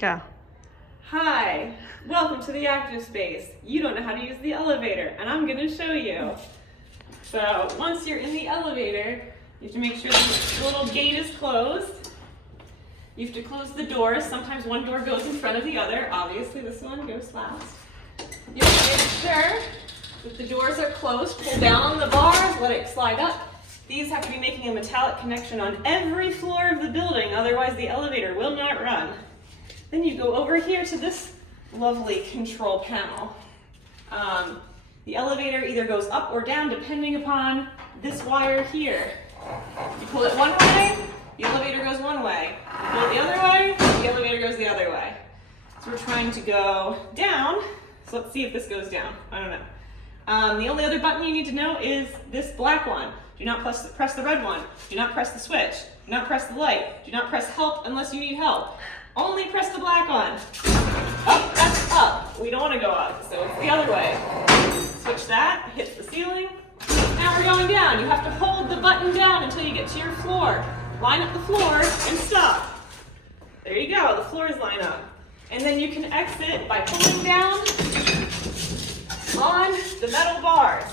Go. Hi, welcome to the active space. You don't know how to use the elevator, and I'm gonna show you. So once you're in the elevator, you have to make sure the little gate is closed. You have to close the doors. Sometimes one door goes in front of the other. Obviously this one goes last. You have to make sure that the doors are closed. Pull down on the bars, let it slide up. These have to be making a metallic connection on every floor of the building, otherwise the elevator will not run. Then you go over here to this lovely control panel. The elevator either goes up or down depending upon this wire here. You pull it one way, the elevator goes one way. You pull it the other way, the elevator goes the other way. So we're trying to go down, so let's see if this goes down. I don't know. The only other button you need to know is this black one. Do not press the red one. Do not press the switch. Do not press the light. Do not press help unless you need help. Only press the black one. Up, that's up. We don't want to go up, so it's the other way. Switch that, hits the ceiling. Now we're going down. You have to hold the button down until you get to your floor. Line up the floor and stop. There you go, the floors line up. And then you can exit by pulling down on the metal bars.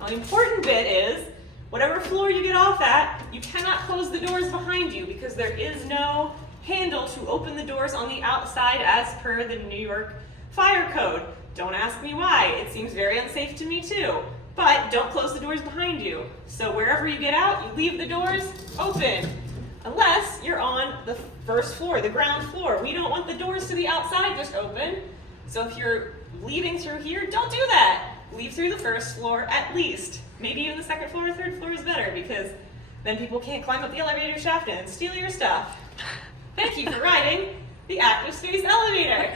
Now the important bit is, whatever floor you get off at, you cannot close the doors behind you because there is no handle to open the doors on the outside as per the New York Fire Code. Don't ask me why. It seems very unsafe to me too. But don't close the doors behind you. So wherever you get out, you leave the doors open. Unless you're on the first floor, the ground floor. We don't want the doors to the outside just open. So if you're leaving through here, don't do that. Leave through the first floor at least. Maybe even the second floor or third floor is better because then people can't climb up the elevator shaft and steal your stuff. Thank you for riding the Active Space elevator.